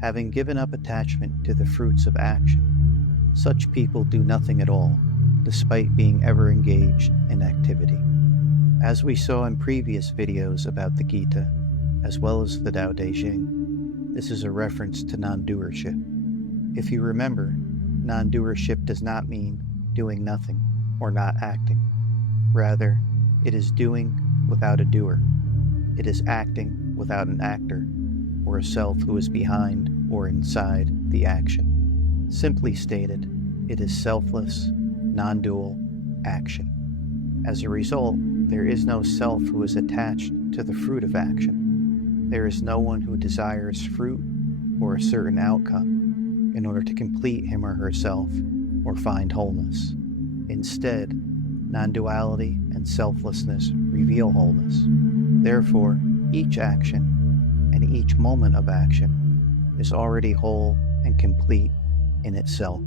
Having given up attachment to the fruits of action, such people do nothing at all, despite being ever engaged in activity. As we saw in previous videos about the Gita, as well as the Tao Te Ching, this is a reference to non-doership. If you remember, non-doership does not mean doing nothing or not acting. Rather, it is doing without a doer. It is acting without an actor, or a self who is behind or inside the action. Simply stated, it is selfless, non-dual action. As a result, there is no self who is attached to the fruit of action. There is no one who desires fruit or a certain outcome in order to complete him or herself or find wholeness. Instead, non-duality and selflessness reveal wholeness. Therefore, each action and each moment of action is already whole and complete in itself.